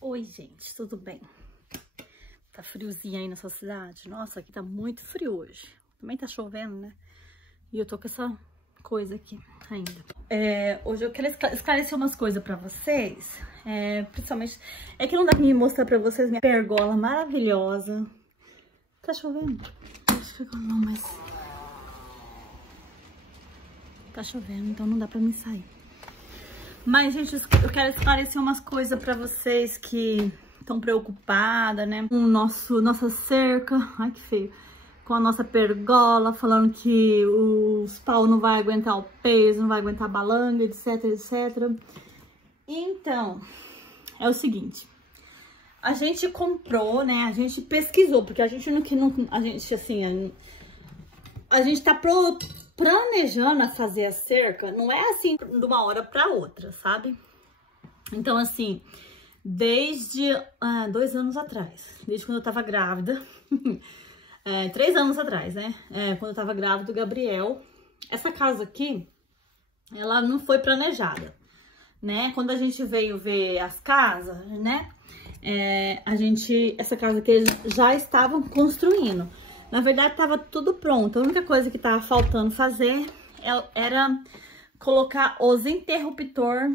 Oi, gente, tudo bem? Tá friozinho aí nessa cidade? Nossa, aqui tá muito frio hoje. Também tá chovendo, né? E eu tô com essa coisa aqui ainda. Hoje eu quero esclarecer umas coisas pra vocês. Principalmente, é que não dá pra me mostrar pra vocês minha pergola maravilhosa. Tá chovendo? Não, mas... Tá chovendo, então não dá pra mim sair. Mas, gente, eu quero esclarecer umas coisas pra vocês que estão preocupadas, né? Com nossa cerca, ai que feio, com a nossa pergola, falando que os pau não vai aguentar o peso, não vai aguentar a balanga, etc, etc. Então, é o seguinte, a gente comprou, né? A gente pesquisou, porque a gente a gente tá planejando a fazer a cerca, não é assim de uma hora para outra, sabe? Então, assim, desde 2 anos atrás, desde quando eu tava grávida, 3 anos atrás, né? Quando eu tava grávida do Gabriel, essa casa aqui, ela não foi planejada, né? Quando a gente veio ver as casas, né? Essa casa aqui já estavam construindo. Na verdade, tava tudo pronto. A única coisa que tava faltando fazer era colocar os interruptor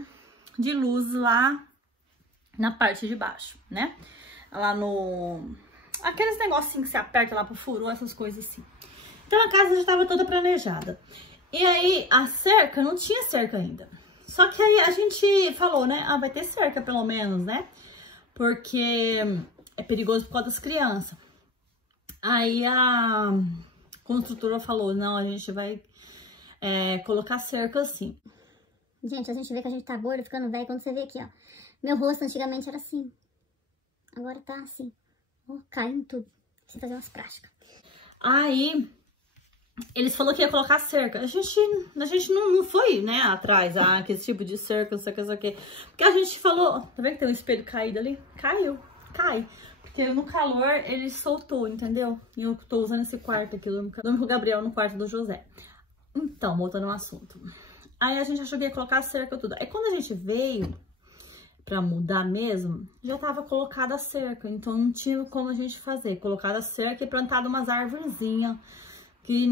de luz lá na parte de baixo, né? Lá no... Aqueles negocinhos que você aperta lá pro furo, essas coisas assim. Então, a casa já estava toda planejada. E aí, a cerca, não tinha cerca ainda. Só que aí a gente falou, né? Vai ter cerca pelo menos, né? Porque é perigoso por causa das crianças. Aí a construtora falou, não, a gente vai colocar cerca assim. Gente, a gente vê que a gente tá gordo, ficando velho, quando você vê aqui, ó. Meu rosto antigamente era assim. Agora tá assim. Ó, caindo tudo. Precisa fazer umas práticas. Aí, eles falaram que ia colocar cerca. A gente não foi, né, atrás, aquele tipo de cerca, não sei o que. Porque a gente falou, tá vendo que tem um espelho caído ali? Cai. Porque no calor ele soltou, entendeu? E eu tô usando esse quarto aqui, dormi com o Gabriel no quarto do José. Então, voltando ao assunto. Aí a gente achou que ia colocar a cerca tudo. Aí quando a gente veio pra mudar mesmo, já tava colocada a cerca. Então não tinha como a gente fazer. Colocada a cerca e plantado umas arvorezinhas. Que...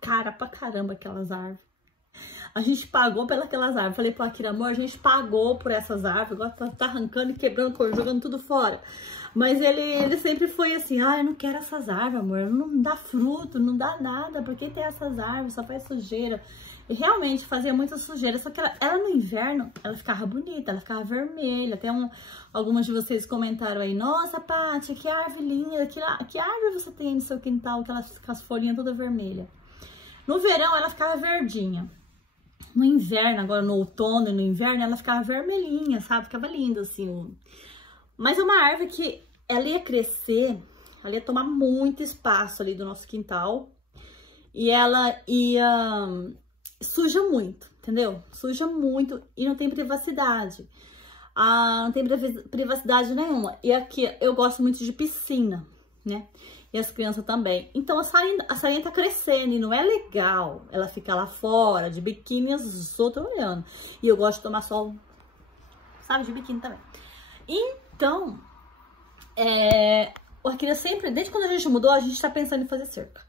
Cara, pra caramba aquelas árvores. A gente pagou pelas árvores. Falei pro Akira, amor, a gente pagou por essas árvores. Agora tá arrancando e quebrando, jogando tudo fora. Mas ele sempre foi assim, eu não quero essas árvores, amor. Não dá fruto, não dá nada. Por que tem essas árvores? Só faz sujeira. E realmente fazia muita sujeira. Só que ela no inverno, ela ficava bonita, ela ficava vermelha. Até algumas de vocês comentaram aí, nossa, Paty, que árvore linda. Que árvore você tem no seu quintal, com as folhinhas todas vermelhas? No verão, ela ficava verdinha. No inverno, agora no outono e no inverno, ela ficava vermelhinha, sabe? Ficava linda, assim. Mas é uma árvore que ela ia crescer, ela ia tomar muito espaço ali do nosso quintal. E ela ia... Suja muito, entendeu? Suja muito e não tem privacidade. Não tem privacidade nenhuma. E aqui, eu gosto muito de piscina, né? E as crianças também. Então, a salinha tá crescendo e não é legal ela ficar lá fora, de biquíni, os outros olhando. E eu gosto de tomar sol, sabe, de biquíni também. Então, eu queria sempre, desde quando a gente mudou, a gente tá pensando em fazer cerca.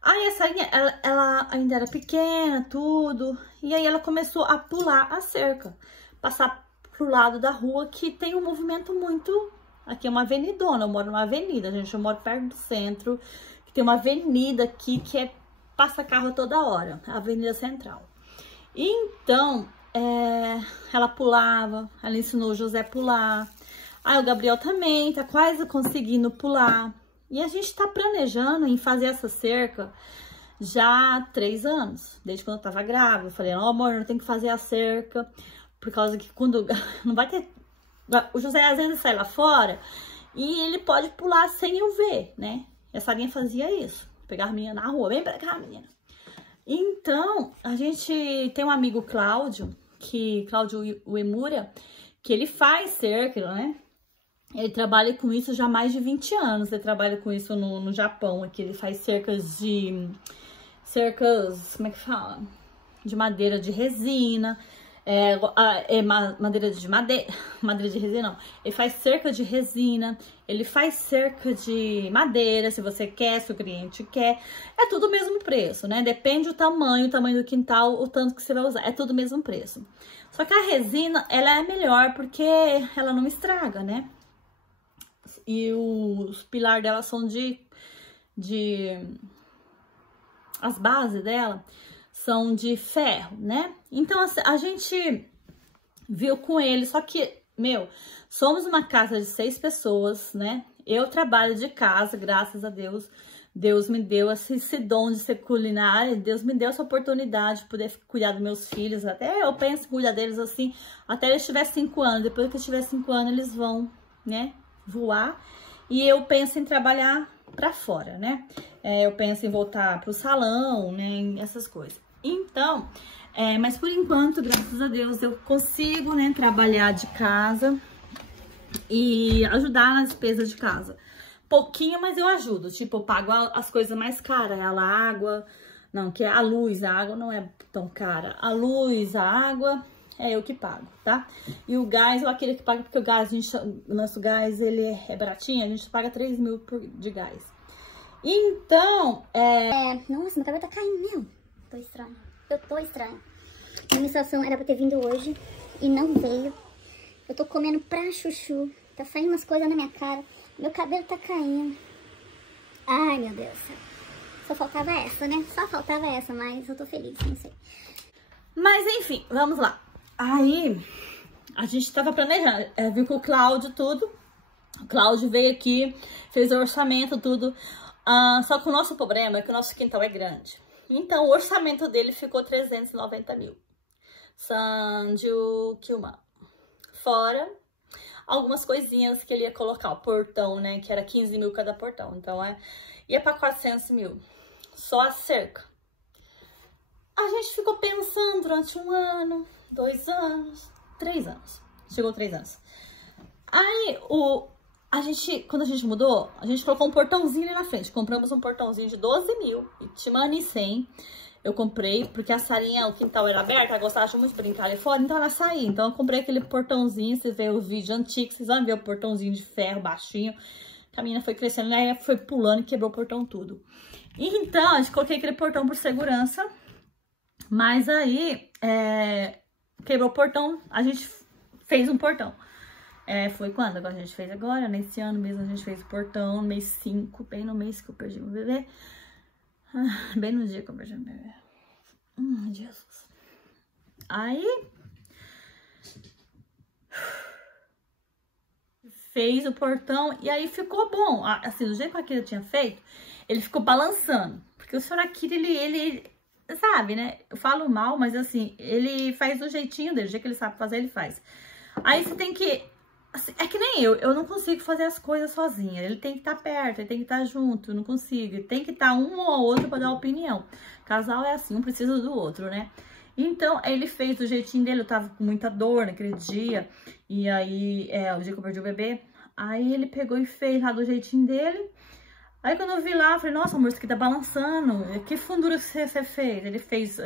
Aí a salinha, ela ainda era pequena, tudo. E aí ela começou a pular a cerca. Passar pro lado da rua que tem um movimento muito... Aqui é uma avenidona, eu moro numa avenida, gente, eu moro perto do centro, que tem uma avenida aqui que passa carro toda hora, a Avenida Central. Então, ela pulava, ela ensinou o José a pular, aí o Gabriel também tá quase conseguindo pular. E a gente tá planejando em fazer essa cerca já há 3 anos, desde quando eu tava grávida. Eu falei, amor, eu tenho que fazer a cerca, por causa que quando não vai ter... O José às vezes sai lá fora e ele pode pular sem eu ver, né? E a Sarinha fazia isso. Pegava a menina na rua, vem pra cá, menina. Então, a gente tem um amigo Cláudio Uemura, que ele faz cerca, né? Ele trabalha com isso já há mais de 20 anos. Ele trabalha com isso no Japão. Aqui ele faz cercas, como é que fala? De madeira, de resina. madeira de resina, não. Ele faz cerca de resina, ele faz cerca de madeira, se você quer, se o cliente quer. É tudo o mesmo preço, né? Depende do tamanho do quintal, o tanto que você vai usar. É tudo o mesmo preço. Só que a resina, ela é melhor porque ela não estraga, né? E os pilares dela são as bases dela são de ferro, né? Então, a gente viu com ele, só que, somos uma casa de 6 pessoas, né? Eu trabalho de casa, graças a Deus. Deus me deu esse dom de ser culinária, Deus me deu essa oportunidade de poder cuidar dos meus filhos. Até eu penso em cuidar deles assim, até eles tiverem 5 anos. Depois que eles tiverem 5 anos, eles vão, né, voar. E eu penso em trabalhar pra fora, né? Eu penso em voltar pro salão, né, essas coisas. Então, mas por enquanto, graças a Deus, eu consigo, né, trabalhar de casa e ajudar na despesa de casa. Pouquinho, mas eu ajudo. Tipo, eu pago as coisas mais caras, a água, não, que é a luz, a água não é tão cara. A luz, a água, é eu que pago, tá? E o gás, eu aquele que paga, porque o gás, o nosso gás, ele é baratinho, a gente paga 3 mil de gás. Então, Nossa, meu cabelo tá caindo, Tô estranho. Eu tô estranha. A menstruação era pra ter vindo hoje e não veio. Eu tô comendo pra chuchu. Tá saindo umas coisas na minha cara. Meu cabelo tá caindo. Ai, meu Deus. Só faltava essa, né? Só faltava essa, mas eu tô feliz, não sei. Mas, enfim, vamos lá. Aí, a gente tava planejando. Viu com o Cláudio tudo. O Cláudio veio aqui, fez o orçamento, tudo. Só que o nosso problema é que o nosso quintal é grande. Então, o orçamento dele ficou 390 mil. Sandio Kilman. Fora algumas coisinhas que ele ia colocar. O portão, né? Que era 15 mil cada portão. Então, ia pra 400 mil. Só a cerca. A gente ficou pensando durante 1 ano, 2 anos, 3 anos. Chegou 3 anos. Aí, quando a gente mudou, a gente colocou um portãozinho ali na frente. Compramos um portãozinho de 12 mil. E Timani 100. Eu comprei, porque a Sarinha, o quintal era aberto, ela gostava muito de brincar ali fora, então ela saía. Então eu comprei aquele portãozinho, vocês veem o vídeo antigo, vocês vão ver o portãozinho de ferro baixinho. A menina foi crescendo, aí foi pulando e quebrou o portão tudo. E então, a gente coloquei aquele portão por segurança, mas aí, quebrou o portão, a gente fez um portão. Foi quando? Agora a gente fez agora, nesse ano mesmo a gente fez o portão, mês 5, bem no mês que eu perdi meu bebê. Bem no dia que eu perdi meu bebê. Jesus. Aí, fez o portão e aí ficou bom. Assim, do jeito que a Akira tinha feito, ele ficou balançando. Porque o senhor Akira, ele sabe, né? Eu falo mal, mas assim, ele faz do jeitinho dele, do jeito que ele sabe fazer, ele faz. Aí você tem que... Assim, é que nem eu não consigo fazer as coisas sozinha. Ele tem que estar perto, ele tem que estar junto, eu não consigo. Ele tem que estar um ou outro para dar opinião. Casal é assim, um precisa do outro, né? Então, ele fez do jeitinho dele, eu tava com muita dor naquele dia. E aí, o dia que eu perdi o bebê, aí ele pegou e fez lá do jeitinho dele. Aí quando eu vi lá, eu falei, nossa, amor, isso aqui tá balançando. Que fundura que você fez? Ele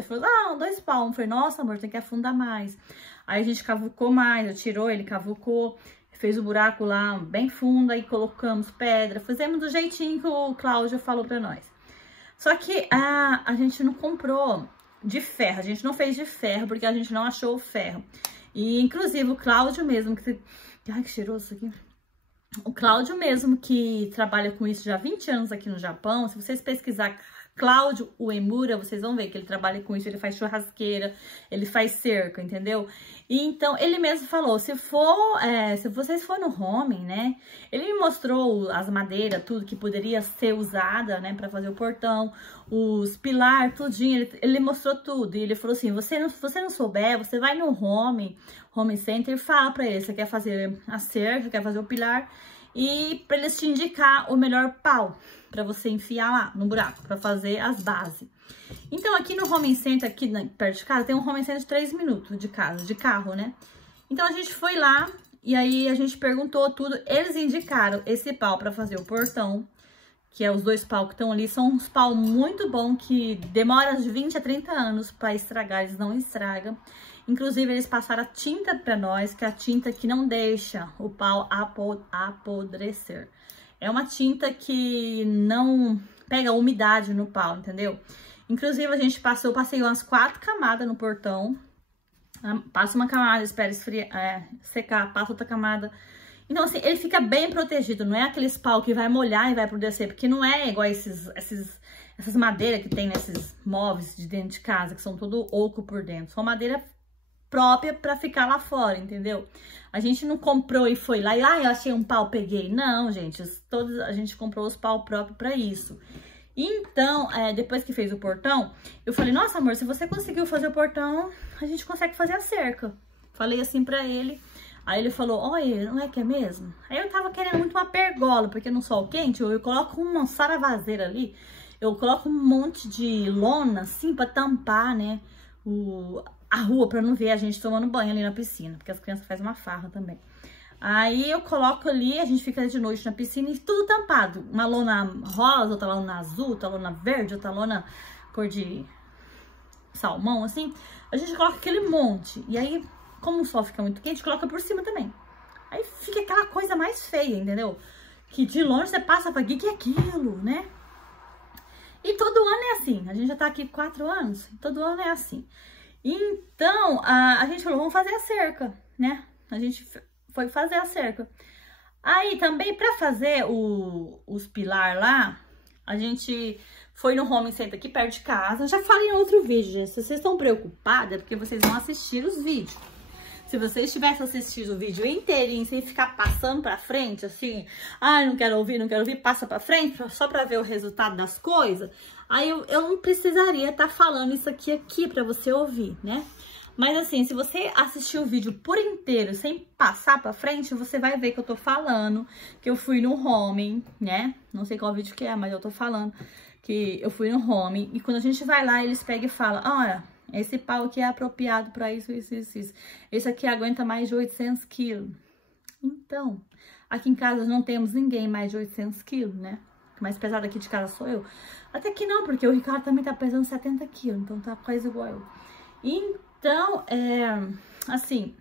falou, 2 palmos. Eu falei, nossa, amor, tem que afundar mais. Aí a gente cavucou mais, eu tirou, ele cavucou. Fez o buraco lá bem fundo, aí colocamos pedra, fizemos do jeitinho que o Cláudio falou pra nós. Só que a gente não comprou de ferro, a gente não fez de ferro, porque a gente não achou o ferro. E inclusive o Cláudio mesmo, ai que cheiroso isso aqui. O Cláudio mesmo, que trabalha com isso já há 20 anos aqui no Japão, se vocês pesquisar Cláudio Uemura, vocês vão ver que ele trabalha com isso, ele faz churrasqueira, ele faz cerca, entendeu? E então, ele mesmo falou, se vocês forem no home, né, ele me mostrou as madeiras, tudo que poderia ser usada, né, pra fazer o portão, os pilares, tudinho, ele mostrou tudo, e ele falou assim, se você não souber, você vai no home center e fala pra ele, você quer fazer a cerca, quer fazer o pilar, e pra eles te indicar o melhor pau pra você enfiar lá no buraco, pra fazer as bases. Então, aqui no home center, aqui perto de casa, tem um home center de 3 minutos de casa, de carro, né? Então, a gente foi lá e aí a gente perguntou tudo. Eles indicaram esse pau pra fazer o portão, que é os 2 pau que estão ali, são uns pau muito bom, que demora de 20 a 30 anos para estragar, eles não estragam. Inclusive, eles passaram a tinta para nós, que é a tinta que não deixa o pau apodrecer. É uma tinta que não pega umidade no pau, entendeu? Inclusive, eu passei umas 4 camadas no portão. Passa uma camada, espera esfriar, secar, passa outra camada. Então, assim, ele fica bem protegido. Não é aqueles pau que vai molhar e vai apodrecer, porque não é igual essas madeiras que tem nesses móveis de dentro de casa, que são todo oco por dentro. São madeira própria para ficar lá fora, entendeu? A gente não comprou e foi lá e, eu achei um pau, peguei. Não, gente, a gente comprou os pau próprios para isso. Então, depois que fez o portão, eu falei, nossa, amor, se você conseguiu fazer o portão, a gente consegue fazer a cerca. Falei assim pra ele. Aí ele falou, olha, não é que é mesmo? Aí eu tava querendo muito uma pergola, porque no sol quente eu coloco uma saravazeira ali, eu coloco um monte de lona, assim, pra tampar, né, a rua, pra não ver a gente tomando banho ali na piscina, porque as crianças fazem uma farra também. Aí eu coloco ali, a gente fica de noite na piscina e tudo tampado. Uma lona rosa, outra lona azul, outra lona verde, outra lona cor de salmão, assim. A gente coloca aquele monte. E aí, como o sol fica muito quente, coloca por cima também. Aí fica aquela coisa mais feia, entendeu? Que de longe você passa pra que é aquilo, né? E todo ano é assim. A gente já tá aqui 4 anos, todo ano é assim. Então, a gente falou, vamos fazer a cerca, né? A gente foi fazer a cerca. Aí também para fazer os pilar lá, a gente foi no home center aqui perto de casa. Já falei em outro vídeo, gente. Se vocês estão preocupadas, é porque vocês vão assistir os vídeos. Se vocês tivessem assistido o vídeo inteirinho, sem ficar passando pra frente, assim, não quero ouvir, passa pra frente, só pra ver o resultado das coisas, aí eu não precisaria estar falando isso aqui pra você ouvir, né? Mas assim, se você assistir o vídeo por inteiro, sem passar pra frente, você vai ver que eu tô falando que eu fui no home, né? Não sei qual vídeo que é, mas eu tô falando que eu fui no home. E quando a gente vai lá, eles pegam e falam, olha, esse pau aqui é apropriado pra isso, isso, isso, isso. Esse aqui aguenta mais de 800 quilos. Então, aqui em casa não temos ninguém mais de 800 quilos, né? O mais pesado aqui de casa sou eu. Até que não, porque o Ricardo também tá pesando 70 quilos, então tá quase igual eu. Então, assim,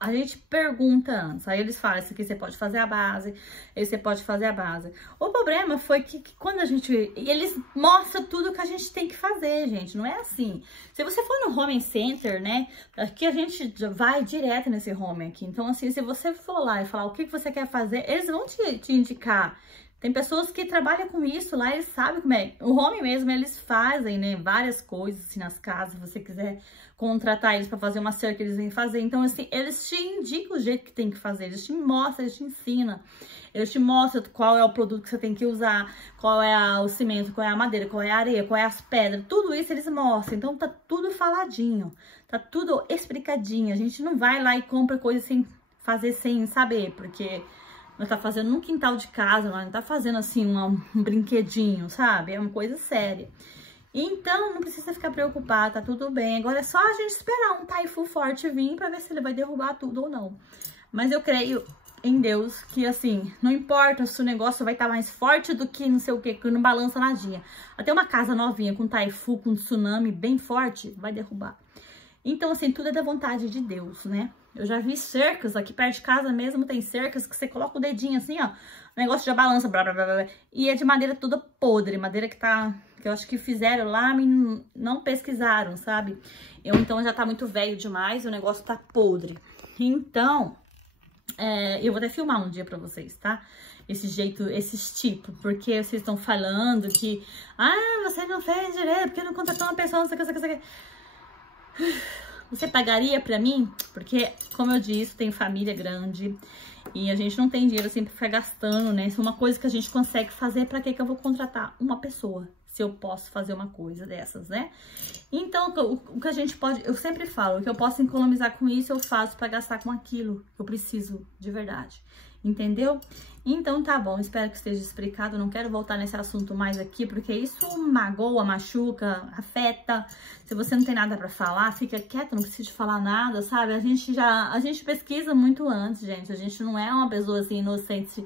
a gente pergunta antes, aí eles falam, esse aqui você pode fazer a base, esse você pode fazer a base. O problema foi que quando a gente... Eles mostram tudo que a gente tem que fazer, gente, não é assim. Se você for no home center, né, aqui a gente vai direto nesse home aqui. Então, assim, se você for lá e falar o que você quer fazer, eles vão te indicar. Tem pessoas que trabalham com isso lá, eles sabem como é. O home mesmo, eles fazem, né, várias coisas assim nas casas. Se você quiser contratar eles para fazer uma cerca, eles vêm fazer. Então, assim, eles te indicam o jeito que tem que fazer. Eles te mostram, eles te ensinam. Eles te mostram qual é o produto que você tem que usar, qual é o cimento, qual é a madeira, qual é a areia, qual é as pedras. Tudo isso eles mostram. Então, tá tudo faladinho. Tá tudo explicadinho. A gente não vai lá e compra coisa sem fazer, sem saber, porque... Nós tá fazendo num quintal de casa, nós não tá fazendo assim um brinquedinho, sabe? É uma coisa séria. Então, não precisa ficar preocupado, tá tudo bem. Agora é só a gente esperar um taifu forte vir pra ver se ele vai derrubar tudo ou não. Mas eu creio em Deus que, assim, não importa se o negócio vai estar mais forte do que não sei o que não balança nadinha. Até uma casa novinha com taifu, com tsunami bem forte, vai derrubar. Então, assim, tudo é da vontade de Deus, né? Eu já vi cercas, aqui perto de casa mesmo tem cercas que você coloca o dedinho assim, ó, o negócio já balança, blá, blá, blá, blá, e é de madeira toda podre, madeira que eu acho que fizeram lá, não pesquisaram, sabe? Então já tá muito velho demais, o negócio tá podre. Então, eu vou até filmar um dia pra vocês, tá? Esse jeito, esses tipos, porque vocês estão falando que, você não fez direito, porque não contratou uma pessoa, não sei o que. Você pagaria pra mim? Porque, como eu disse, tem família grande e a gente não tem dinheiro assim pra ficar gastando, né? Isso é uma coisa que a gente consegue fazer. Pra que eu vou contratar uma pessoa se eu posso fazer uma coisa dessas, né? Então, o que a gente pode... Eu sempre falo, o que eu posso economizar com isso, eu faço pra gastar com aquilo que eu preciso de verdade. Entendeu? Então tá bom, espero que esteja explicado. Não quero voltar nesse assunto mais aqui, porque isso magoa, machuca, afeta. Se você não tem nada pra falar, fica quieto, não precisa de falar nada, sabe? A gente pesquisa muito antes, gente. A gente não é uma pessoa assim inocente.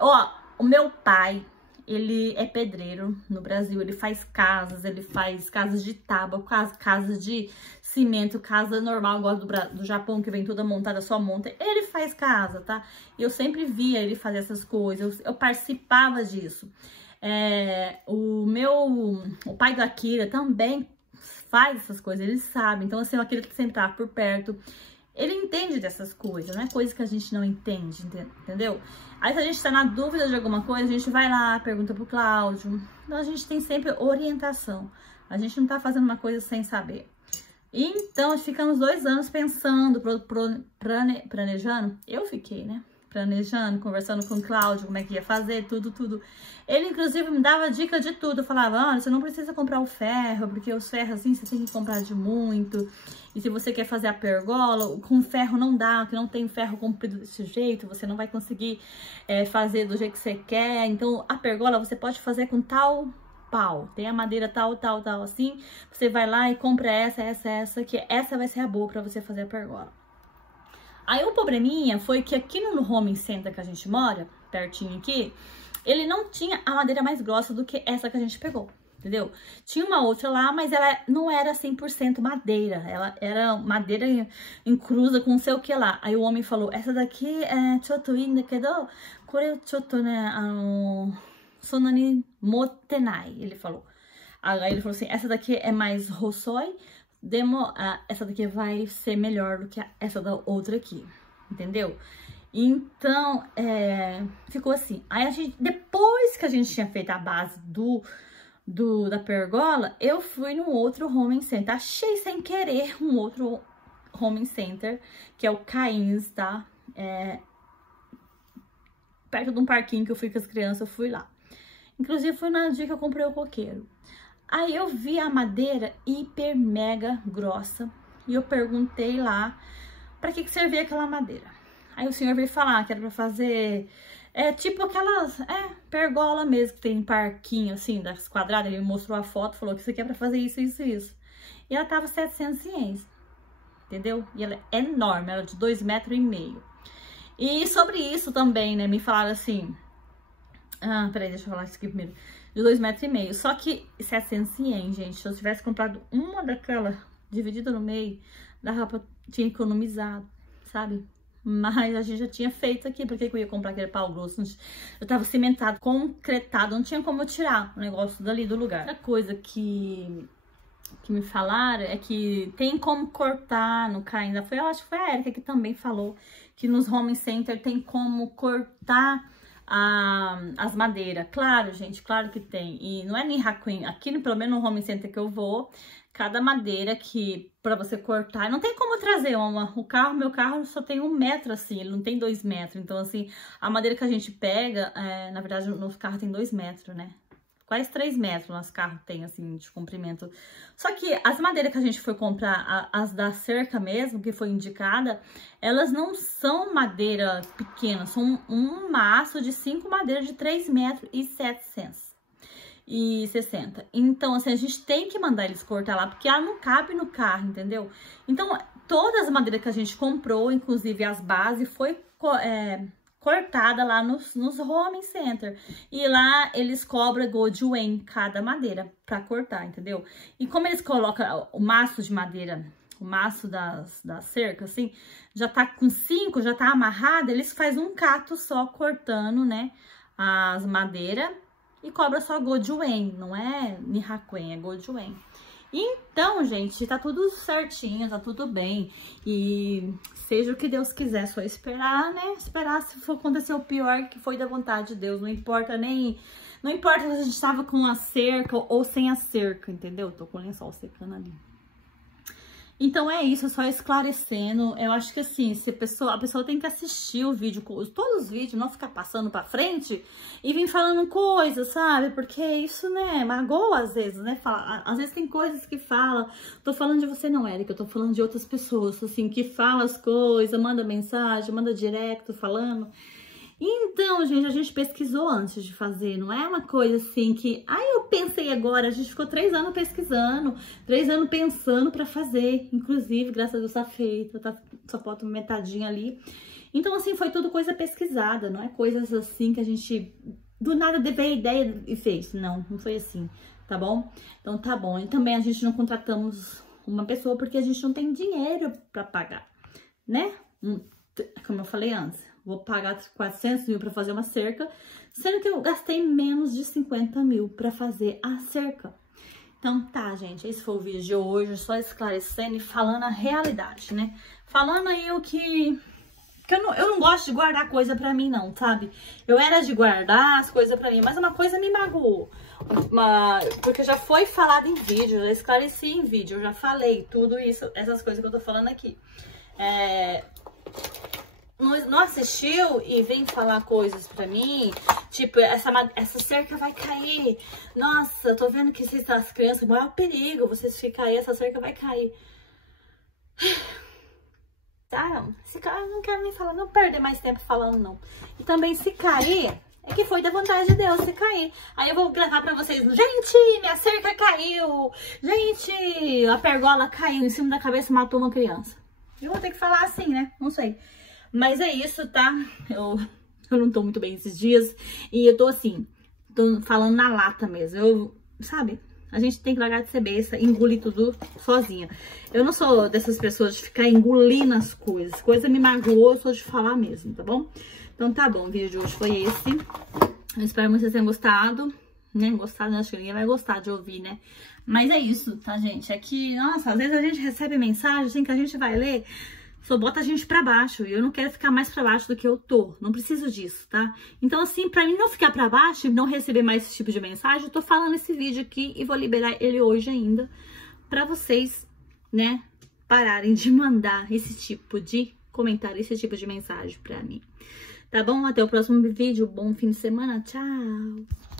Ó, O meu pai, ele é pedreiro no Brasil, ele faz casas de tábua, casas de cimento, casa normal, igual do Japão, que vem toda montada, só monta. Ele faz casa, tá? E eu sempre via ele fazer essas coisas, eu participava disso. O pai da Akira também faz essas coisas, ele sabe. Então, assim, eu queria sentar por perto. Ele entende dessas coisas, não é coisa que a gente não entende, entendeu? Aí, se a gente tá na dúvida de alguma coisa, a gente vai lá, pergunta pro Cláudio. Então, a gente tem sempre orientação. A gente não tá fazendo uma coisa sem saber. Então, ficamos 2 anos pensando, planejando. Eu fiquei, né? Planejando, conversando com o Cláudio, como é que ia fazer, tudo. Ele, inclusive, me dava dica de tudo. Eu falava, olha, você não precisa comprar o ferro, porque os ferros, assim, você tem que comprar de muito. E se você quer fazer a pergola, com ferro não dá, que não tem ferro comprido desse jeito, você não vai conseguir fazer do jeito que você quer. Então, a pergola você pode fazer com tal pau. Tem a madeira tal, assim. Você vai lá e compra essa, que essa vai ser a boa pra você fazer a pergola. Aí o probleminha foi que aqui no home center que a gente mora, pertinho aqui, ele não tinha a madeira mais grossa do que essa que a gente pegou, entendeu? Tinha uma outra lá, mas ela não era 100% madeira, ela era madeira em cruza com não sei o que lá. Aí o homem falou, essa daqui é choto in dekedo, kore choto ne, sonani motenai, ele falou. Aí ele falou assim, essa daqui é mais rossoi, essa daqui vai ser melhor do que essa da outra aqui, entendeu? Então, ficou assim. Aí, depois que a gente tinha feito a base da pergola, eu fui num outro home center. Achei sem querer um outro home center, que é o Cains, tá? Perto de um parquinho que eu fui com as crianças, eu fui lá. Inclusive, foi no dia que eu comprei o coqueiro. Aí eu vi a madeira hiper mega grossa e eu perguntei lá para que servia aquela madeira. Aí o senhor veio falar que era para fazer tipo aquelas pergola mesmo que tem em parquinho assim, das quadradas. Ele me mostrou a foto, falou que isso aqui é para fazer isso. E ela tava 700 ienes, entendeu? E ela é enorme, ela é de 2,5 metros. E sobre isso também, né, me falaram assim... peraí, deixa eu falar isso aqui primeiro. De 2,5 metros. Só que 700 ienes, gente. Se eu tivesse comprado uma daquela dividida no meio, tinha economizado, sabe? Mas a gente já tinha feito aqui. Por que eu ia comprar aquele pau grosso? Eu tava cimentado, concretado. Não tinha como eu tirar o negócio dali do lugar. Outra coisa que me falaram é que tem como cortar no Cains. Eu acho que foi a Erika que também falou que nos home center tem como cortar as madeiras. Claro, gente, claro que tem. E não é nem Hakuen. Aqui, pelo menos no home center que eu vou, cada madeira que pra você cortar, não tem como trazer meu carro só tem 1 metro assim, ele não tem 2 metros. Então, assim, a madeira que a gente pega, na verdade, o nosso carro tem 2 metros, né? Quase 3 metros nosso carro tem, assim, de comprimento. Só que as madeiras que a gente foi comprar, as da cerca mesmo, que foi indicada, elas não são madeira pequena, são um maço de 5 madeiras de 3 metros e 760. Então, assim, a gente tem que mandar eles cortar lá, porque ela não cabe no carro, entendeu? Então, todas as madeiras que a gente comprou, inclusive as bases, foi... cortada lá nos home center. E lá eles cobram gold yuan cada madeira pra cortar, entendeu? E como eles colocam o maço de madeira, o maço da cerca, assim, já tá com 5, já tá amarrado, eles fazem um cato só cortando, né, as madeiras e cobra só gold yuan, não é Nihakuen, é gold yuan. Então, gente, tá tudo certinho, tá tudo bem. E seja o que Deus quiser, só esperar, né? Esperar se for acontecer o pior, que foi da vontade de Deus. Não importa nem... Não importa se a gente tava com a cerca ou sem a cerca, entendeu? Tô com o lençol secando ali. Então é isso, só esclarecendo. Eu acho que assim, se a pessoa tem que assistir o vídeo, todos os vídeos, não ficar passando pra frente e vir falando coisas, sabe? Porque isso, né, magoa às vezes, né? Às vezes tem coisas que fala, tô falando de você não, Erika, eu tô falando de outras pessoas, assim, que fala as coisas, manda mensagem, manda direct falando. Então, gente, a gente pesquisou antes de fazer, não é uma coisa assim que... eu pensei agora, a gente ficou 3 anos pesquisando, 3 anos pensando pra fazer. Inclusive, graças a Deus tá feito, só falta metadinha ali. Então, assim, foi tudo coisa pesquisada, não é coisas assim que a gente do nada veio a ideia e fez. Não, não foi assim, tá bom? Então tá bom. E também a gente não contratamos uma pessoa porque a gente não tem dinheiro pra pagar, né? Como eu falei antes, vou pagar 400 mil pra fazer uma cerca, sendo que eu gastei menos de 50 mil pra fazer a cerca. Então tá, gente, esse foi o vídeo de hoje, só esclarecendo e falando a realidade, né? Falando aí o que eu não gosto de guardar coisa pra mim, não, sabe? Eu era de guardar as coisas pra mim, mas uma coisa me magoou. Porque já foi falado em vídeo, já esclareci em vídeo, eu já falei tudo isso, essas coisas que eu tô falando aqui. Não assistiu e vem falar coisas pra mim, tipo, essa cerca vai cair. Nossa, eu tô vendo que as crianças, o maior perigo, vocês ficarem aí, essa cerca vai cair. Tá? Se cair, não quero nem falar, não perder mais tempo falando, não. E também se cair, é que foi da vontade de Deus se cair. Aí eu vou gravar pra vocês, gente, minha cerca caiu. Gente, a pergola caiu em cima da cabeça e matou uma criança. Eu vou ter que falar assim, né? Não sei. Mas é isso, tá? Eu não tô muito bem esses dias. E eu tô assim, tô falando na lata mesmo. Sabe? A gente tem que largar de ser besta e engolir tudo sozinha. Eu não sou dessas pessoas de ficar engolindo as coisas. Coisa me magoou, eu sou de falar mesmo, tá bom? Então tá bom, o vídeo de hoje foi esse. Eu espero que vocês tenham gostado. Né? Gostado, acho que ninguém vai gostar de ouvir, né? Mas é isso, tá, gente? É que, nossa, às vezes a gente recebe mensagem assim, que a gente vai ler, só bota a gente pra baixo. E eu não quero ficar mais pra baixo do que eu tô. Não preciso disso, tá? Então, assim, pra mim não ficar pra baixo e não receber mais esse tipo de mensagem, eu tô falando esse vídeo aqui e vou liberar ele hoje ainda. Pra vocês, né, pararem de mandar esse tipo de comentário, esse tipo de mensagem pra mim. Tá bom? Até o próximo vídeo. Bom fim de semana. Tchau!